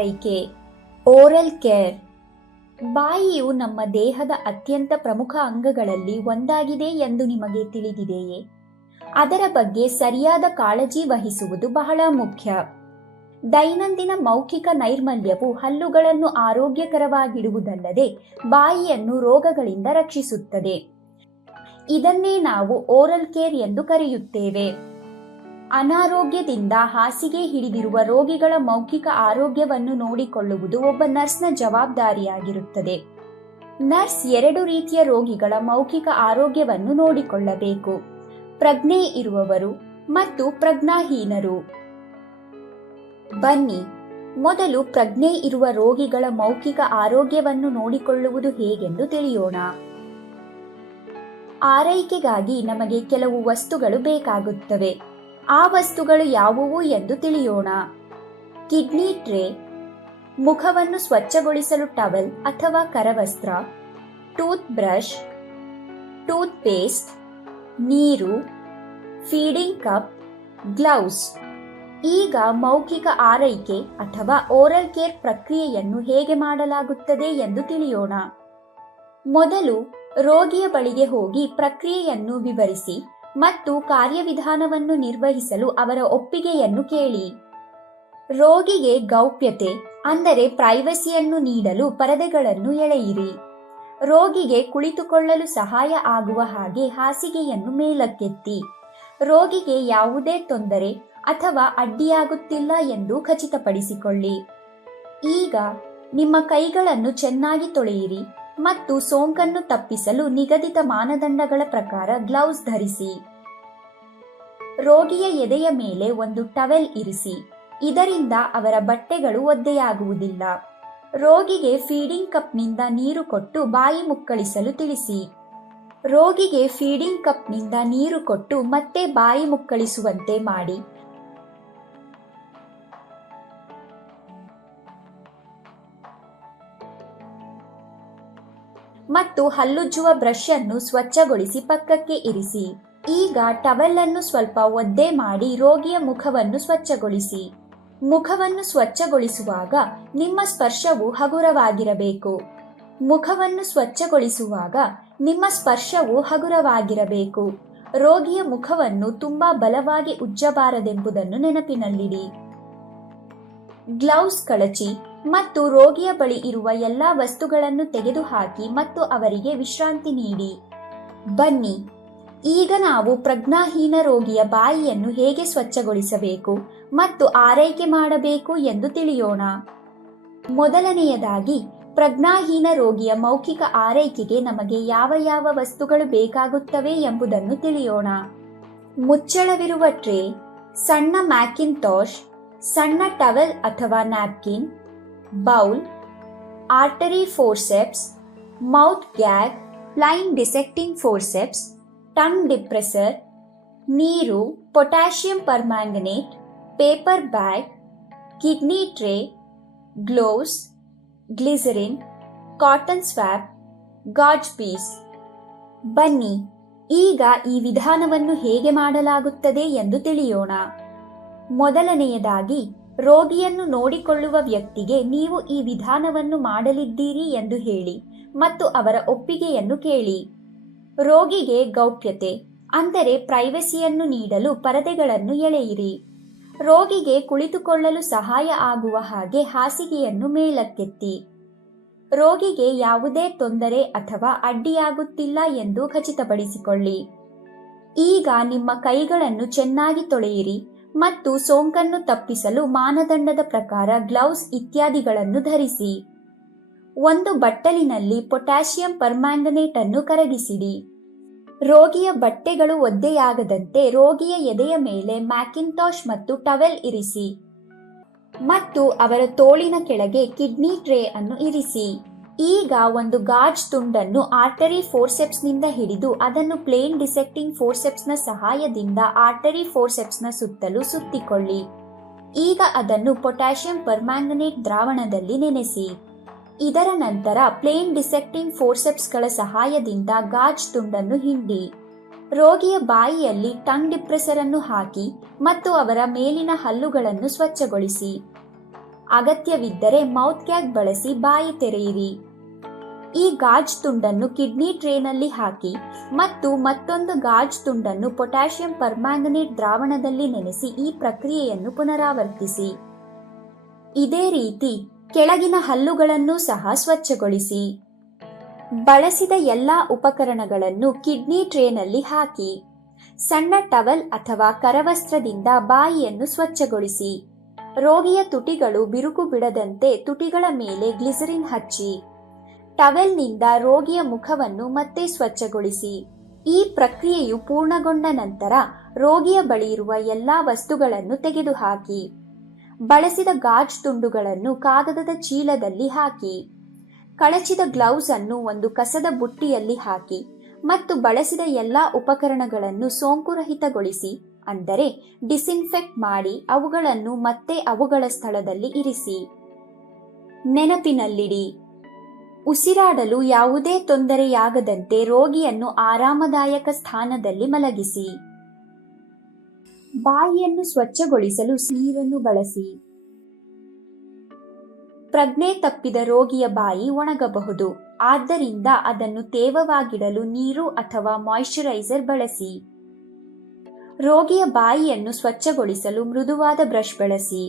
ಆರೈಕೆ. Oral care. ಬಾಯಿಯು ನಮ್ಮ ದೇಹದ ಅತ್ಯಂತ ಪ್ರಮುಖ ಅಂಗಗಳಲ್ಲಿ ಒಂದಾಗಿದೆ ಎಂದು ನಿಮಗೆ ತಿಳಿದಿದೆಯೇ? ಅದರ ಬಗ್ಗೆ ಸರಿಯಾದ ಕಾಳಜಿ ವಹಿಸುವುದು ಬಹಳ ಮುಖ್ಯ. ದೈನಂದಿನ ಮೌಖಿಕ ನೈರ್ಮಲ್ಯವು ಹಲ್ಲುಗಳನ್ನು ಆರೋಗ್ಯಕರವಾಗಿಡುವುದಲ್ಲದೆ ಬಾಯಿಯನ್ನು ರೋಗಗಳಿಂದ ರಕ್ಷಿಸುತ್ತದೆ. ಇದನ್ನೇ ನಾವು ಓರಲ್ ಕೇರ್ ಎಂದು ಕರೆಯುತ್ತೇವೆ. ಅನಾರೋಗ್ಯದಿಂದ ಹಾಸಿಗೆ ಹಿಡಿದಿರುವ ರೋಗಿಗಳ ಮೌಖಿಕ ಆರೋಗ್ಯವನ್ನು ನೋಡಿಕೊಳ್ಳುವುದು ಒಬ್ಬ ನರ್ಸ್ನ ಜವಾಬ್ದಾರಿಯಾಗಿರುತ್ತದೆ. ನರ್ಸ್ 2 ರೀತಿಯ ರೋಗಿಗಳ ಮೌಖಿಕ ಆರೋಗ್ಯವನ್ನು ನೋಡಿಕೊಳ್ಳಬೇಕು: ಪ್ರಜ್ಞೆ ಇರುವವರು ಮತ್ತು ಪ್ರಜ್ಞಾಹೀನರು. ಬನ್ನಿ, ಮೊದಲು ಪ್ರಜ್ಞೆ ಇರುವ ರೋಗಿಗಳ ಮೌಖಿಕ ಆರೋಗ್ಯವನ್ನು ನೋಡಿಕೊಳ್ಳುವುದು ಹೇಗೆಂದು ತಿಳಿಯೋಣ. ಆರೈಕೆಗಾಗಿ ನಮಗೆ ಕೆಲವು ವಸ್ತುಗಳು ಬೇಕಾಗುತ್ತವೆ. ಆ ವಸ್ತುಗಳು ಯಾವುವು ಎಂದು ತಿಳಿಯೋಣ. ಕಿಡ್ನಿ ಟ್ರೇ, ಮುಖವನ್ನು ಸ್ವಚ್ಛಗೊಳಿಸಲು ಟವೆಲ್ ಅಥವಾ ಕರವಸ್ತ್ರ, ಟೂತ್ ಬ್ರಷ್, ಟೂತ್ ಪೇಸ್ಟ್, ನೀರು, ಫೀಡಿಂಗ್ ಕಪ್, ಗ್ಲೌಸ್. ಈಗ ಮೌಖಿಕ ಆರೈಕೆ ಅಥವಾ ಓರಲ್ ಕೇರ್ ಪ್ರಕ್ರಿಯೆಯನ್ನು ಹೇಗೆ ಮಾಡಲಾಗುತ್ತದೆ ಎಂದು ತಿಳಿಯೋಣ. ಮೊದಲು ರೋಗಿಯ ಬಳಿಗೆ ಹೋಗಿ ಪ್ರಕ್ರಿಯೆಯನ್ನು ವಿವರಿಸಿ ಮತ್ತು ಕಾರ್ಯವಿಧಾನವನ್ನು ನಿರ್ವಹಿಸಲು ಅವರ ಒಪ್ಪಿಗೆಯನ್ನು ಕೇಳಿ. ರೋಗಿಗೆ ಗೌಪ್ಯತೆ ಅಂದರೆ ಪ್ರೈವಸಿಯನ್ನು ನೀಡಲು ಪರದೆಗಳನ್ನು ಎಳೆಯಿರಿ. ರೋಗಿಗೆ ಕುಳಿತುಕೊಳ್ಳಲು ಸಹಾಯ ಆಗುವ ಹಾಗೆ ಹಾಸಿಗೆಯನ್ನು ಮೇಲಕ್ಕೆತ್ತಿ. ರೋಗಿಗೆ ಯಾವುದೇ ತೊಂದರೆ ಅಥವಾ ಅಡ್ಡಿಯಾಗುತ್ತಿಲ್ಲ ಎಂದು ಖಚಿತಪಡಿಸಿಕೊಳ್ಳಿ. ಈಗ ನಿಮ್ಮ ಕೈಗಳನ್ನು ಚೆನ್ನಾಗಿ ತೊಳೆಯಿರಿ ಮತ್ತು ಸೋಂಕನ್ನು ತಪ್ಪಿಸಲು ನಿಗದಿತ ಮಾನದಂಡಗಳ ಪ್ರಕಾರ ಗ್ಲೌಸ್ ಧರಿಸಿ. ರೋಗಿಯ ಎದೆಯ ಮೇಲೆ ಒಂದು ಟವೆಲ್ ಇರಿಸಿ. ಇದರಿಂದ ಅವರ ಬಟ್ಟೆಗಳು ಒದ್ದೆಯಾಗುವುದಿಲ್ಲ. ರೋಗಿಗೆ ಫೀಡಿಂಗ್ ಕಪ್ನಿಂದ ನೀರು ಕೊಟ್ಟು ಬಾಯಿ ಮುಕ್ಕಳಿಸಲು ತಿಳಿಸಿ. ರೋಗಿಗೆ ಫೀಡಿಂಗ್ ಕಪ್ನಿಂದ ನೀರು ಕೊಟ್ಟು ಮತ್ತೆ ಬಾಯಿ ಮುಕ್ಕಳಿಸುವಂತೆ ಮಾಡಿ. ಮತ್ತು ಹಲ್ಲುಜ್ಜುವ ಬ್ರಷ್ ಅನ್ನು ಸ್ವಚ್ಛಗೊಳಿಸಿ ಪಕ್ಕಕ್ಕೆ ಇರಿಸಿ. ಈಗ ಟವೆಲ್ ಅನ್ನು ಸ್ವಲ್ಪ ಒದ್ದೆ ಮಾಡಿ ರೋಗಿಯ ಮುಖವನ್ನು ಸ್ವಚ್ಛಗೊಳಿಸಿ. ಮುಖವನ್ನು ಸ್ವಚ್ಛಗೊಳಿಸುವಾಗ ನಿಮ್ಮ ಸ್ಪರ್ಶವು ಹಗುರವಾಗಿರಬೇಕು. ಮುಖವನ್ನು ಸ್ವಚ್ಛಗೊಳಿಸುವಾಗ ನಿಮ್ಮ ಸ್ಪರ್ಶವು ಹಗುರವಾಗಿರಬೇಕು. ರೋಗಿಯ ಮುಖವನ್ನು ತುಂಬಾ ಬಲವಾಗಿ ಉಜ್ಜಬಾರದೆಂಬುದನ್ನು ನೆನಪಿನಲ್ಲಿಡಿ. ಗ್ಲೌಸ್ ಕಳಚಿ ಮತ್ತು ರೋಗಿಯ ಬಳಿ ಇರುವ ಎಲ್ಲಾ ವಸ್ತುಗಳನ್ನು ತೆಗೆದುಹಾಕಿ ಮತ್ತು ಅವರಿಗೆ ವಿಶ್ರಾಂತಿ ನೀಡಿ. ಬನ್ನಿ, ಈಗ ನಾವು ಪ್ರಜ್ಞಾಹೀನ ರೋಗಿಯ ಬಾಯಿಯನ್ನು ಹೇಗೆ ಸ್ವಚ್ಛಗೊಳಿಸಬೇಕು ಮತ್ತು ಆರೈಕೆ ಮಾಡಬೇಕು ಎಂದು ತಿಳಿಯೋಣ. ಮೊದಲನೆಯದಾಗಿ, ಪ್ರಜ್ಞಾಹೀನ ರೋಗಿಯ ಮೌಖಿಕ ಆರೈಕೆಗೆ ನಮಗೆ ಯಾವ ಯಾವ ವಸ್ತುಗಳು ಬೇಕಾಗುತ್ತವೆ ಎಂಬುದನ್ನು ತಿಳಿಯೋಣ. ಮುಚ್ಚಳವಿರುವ ಟ್ರೇ, ಸಣ್ಣ ಮ್ಯಾಕಿಂಟಾಶ್, ಸಣ್ಣ ಟವೆಲ್ ಅಥವಾ napkin, bowl, artery forceps, mouth gag, plain dissecting forceps, tongue depressor, ನೀರು, potassium permanganate, paper bag, kidney tray, gloves, glycerin, cotton swab, gauze piece. ಬನ್ನಿ, ಈಗ ಈ ವಿಧಾನವನ್ನು ಹೇಗೆ ಮಾಡಲಾಗುತ್ತದೆ ಎಂದು ತಿಳಿಯೋಣ. ಮೊದಲನೆಯದಾಗಿ, ರೋಗಿಯನ್ನು ನೋಡಿಕೊಳ್ಳುವ ವ್ಯಕ್ತಿಗೆ ನೀವು ಈ ವಿಧಾನವನ್ನು ಮಾಡಲಿದ್ದೀರಿ ಎಂದು ಹೇಳಿ ಮತ್ತು ಅವರ ಒಪ್ಪಿಗೆಯನ್ನು ಕೇಳಿ. ರೋಗಿಗೆ ಗೌಪ್ಯತೆ ಅಂದರೆ ಪ್ರೈವಸಿಯನ್ನು ನೀಡಲು ಪರದೆಗಳನ್ನು ಎಳೆಯಿರಿ. ರೋಗಿಗೆ ಕುಳಿತುಕೊಳ್ಳಲು ಸಹಾಯ ಆಗುವ ಹಾಗೆ ಹಾಸಿಗೆಯನ್ನು ಮೇಲಕ್ಕೆತ್ತಿ. ರೋಗಿಗೆ ಯಾವುದೇ ತೊಂದರೆ ಅಥವಾ ಅಡ್ಡಿಯಾಗುತ್ತಿಲ್ಲ ಎಂದು ಖಚಿತಪಡಿಸಿಕೊಳ್ಳಿ. ಈಗ ನಿಮ್ಮ ಕೈಗಳನ್ನು ಚೆನ್ನಾಗಿ ತೊಳೆಯಿರಿ ಮತ್ತು ಸೋಂಕನ್ನು ತಪ್ಪಿಸಲು ಮಾನದಂಡದ ಪ್ರಕಾರ ಗ್ಲೌಸ್ ಇತ್ಯಾದಿಗಳನ್ನು ಧರಿಸಿ. ಒಂದು ಬಟ್ಟಲಿನಲ್ಲಿ ಪೊಟ್ಯಾಷಿಯಂ ಪರ್ಮ್ಯಾಂಗನೇಟ್ ಅನ್ನು ಕರಗಿಸಿಡಿ. ರೋಗಿಯ ಬಟ್ಟೆಗಳು ಒದ್ದೆಯಾಗದಂತೆ ರೋಗಿಯ ಎದೆಯ ಮೇಲೆ ಮ್ಯಾಕಿಂಟಾಶ್ ಮತ್ತು ಟವೆಲ್ ಇರಿಸಿ ಮತ್ತು ಅವರ ತೋಳಿನ ಕೆಳಗೆ ಕಿಡ್ನಿ ಟ್ರೇ ಅನ್ನು ಇರಿಸಿ. ಈಗ ಒಂದು ಗಾಜ್ ತುಂಡನ್ನು ಆರ್ಟರಿ ಫೋರ್ಸೆಪ್ಸ್ನಿಂದ ಹಿಡಿದು ಅದನ್ನು ಪ್ಲೇನ್ ಡಿಸೆಕ್ಟಿಂಗ್ ಫೋರ್ಸೆಪ್ಸ್ನ ಸಹಾಯದಿಂದ ಆರ್ಟರಿ ಫೋರ್ಸೆಪ್ಸ್ನ ಸುತ್ತಲೂ ಸುತ್ತಿಕೊಳ್ಳಿ. ಈಗ ಅದನ್ನು ಪೊಟ್ಯಾಷಿಯಂ ಪರ್ಮ್ಯಾಂಗನೇಟ್ ದ್ರಾವಣದಲ್ಲಿ ನೆನೆಸಿ. ಇದರ ನಂತರ ಪ್ಲೇನ್ ಡಿಸೆಕ್ಟಿಂಗ್ ಫೋರ್ಸೆಪ್ಸ್ಗಳ ಸಹಾಯದಿಂದ ಗಾಜ್ ತುಂಡನ್ನು ಹಿಂಡಿ. ರೋಗಿಯ ಬಾಯಿಯಲ್ಲಿ ಟಂಗ್ ಡಿಪ್ರೆಸರ್ ಅನ್ನು ಹಾಕಿ ಮತ್ತು ಅವರ ಮೇಲಿನ ಹಲ್ಲುಗಳನ್ನು ಸ್ವಚ್ಛಗೊಳಿಸಿ. ಅಗತ್ಯವಿದ್ದರೆ ಮೌತ್ ಗ್ಯಾಗ್ ಬಳಸಿ ಬಾಯಿ ತೆರೆಯಿರಿ. ಈ ಗಾಜ್ ತುಂಡನ್ನು ಕಿಡ್ನಿ ಟ್ರೇನಲ್ಲಿ ಹಾಕಿ ಮತ್ತು ಮತ್ತೊಂದು ಗಾಜ್ ತುಂಡನ್ನು ಪೊಟ್ಯಾಷಿಯಂ ಪರ್ಮ್ಯಾಂಗನೇಟ್ ದ್ರಾವಣದಲ್ಲಿ ನೆನೆಸಿ ಈ ಪ್ರಕ್ರಿಯೆಯನ್ನು ಪುನರಾವರ್ತಿಸಿ. ಇದೇ ರೀತಿ ಕೆಳಗಿನ ಹಲ್ಲುಗಳನ್ನು ಸಹ ಸ್ವಚ್ಛಗೊಳಿಸಿ. ಬಳಸಿದ ಎಲ್ಲಾ ಉಪಕರಣಗಳನ್ನು ಕಿಡ್ನಿ ಟ್ರೇನಲ್ಲಿ ಹಾಕಿ. ಸಣ್ಣ ಟವಲ್ ಅಥವಾ ಕರವಸ್ತ್ರದಿಂದ ಬಾಯಿಯನ್ನು ಸ್ವಚ್ಛಗೊಳಿಸಿ. ರೋಗಿಯ ತುಟಿಗಳು ಬಿರುಕು ಬಿಡದಂತೆ ತುಟಿಗಳ ಮೇಲೆ ಗ್ಲಿಸರಿನ್ ಹಚ್ಚಿ. ಟವೆಲ್ನಿಂದ ರೋಗಿಯ ಮುಖವನ್ನು ಮತ್ತೆ ಸ್ವಚ್ಛಗೊಳಿಸಿ. ಈ ಪ್ರಕ್ರಿಯೆಯು ಪೂರ್ಣಗೊಂಡ ನಂತರ ರೋಗಿಯ ಬಳಿ ಇರುವ ಎಲ್ಲಾ ವಸ್ತುಗಳನ್ನು ತೆಗೆದುಹಾಕಿ. ಬಳಸಿದ ಗಾಜ್ ತುಂಡುಗಳನ್ನು ಕಾಗದದ ಚೀಲದಲ್ಲಿ ಹಾಕಿ. ಕಳಚಿದ ಗ್ಲೌಸ್ ಅನ್ನು ಒಂದು ಕಸದ ಬುಟ್ಟಿಯಲ್ಲಿ ಹಾಕಿ ಮತ್ತು ಬಳಸಿದ ಎಲ್ಲಾ ಉಪಕರಣಗಳನ್ನು ಸೋಂಕುರಹಿತಗೊಳಿಸಿ, ಅಂದರೆ ಡಿಸ್ಇನ್ಫೆಕ್ಟ್ ಮಾಡಿ ಅವುಗಳನ್ನು ಮತ್ತೆ ಅವುಗಳ ಸ್ಥಳದಲ್ಲಿ ಇರಿಸಿ. ನೆನಪಿನಲ್ಲಿಡಿ, ಉಸಿರಾಡಲು ಯಾವುದೇ ತೊಂದರೆಯಾಗದಂತೆ ರೋಗಿಯನ್ನು ಆರಾಮದಾಯಕ ಸ್ಥಾನದಲ್ಲಿ ಮಲಗಿಸಿ. ಬಾಯಿಯನ್ನು ಸ್ವಚ್ಛಗೊಳಿಸಲು ನೀರನ್ನು ಬಳಸಿ. ಪ್ರಜ್ಞೆ ತಪ್ಪಿದ ರೋಗಿಯ ಬಾಯಿ ಒಣಗಬಹುದು, ಆದ್ದರಿಂದ ಅದನ್ನು ತೇವವಾಗಿಡಲು ನೀರು ಅಥವಾ ಮಾಯಿಶ್ಚರೈಸರ್ ಬಳಸಿ. ರೋಗಿಯ ಬಾಯಿಯನ್ನು ಸ್ವಚ್ಛಗೊಳಿಸಲು ಮೃದುವಾದ ಬ್ರಷ್ ಬಳಸಿ.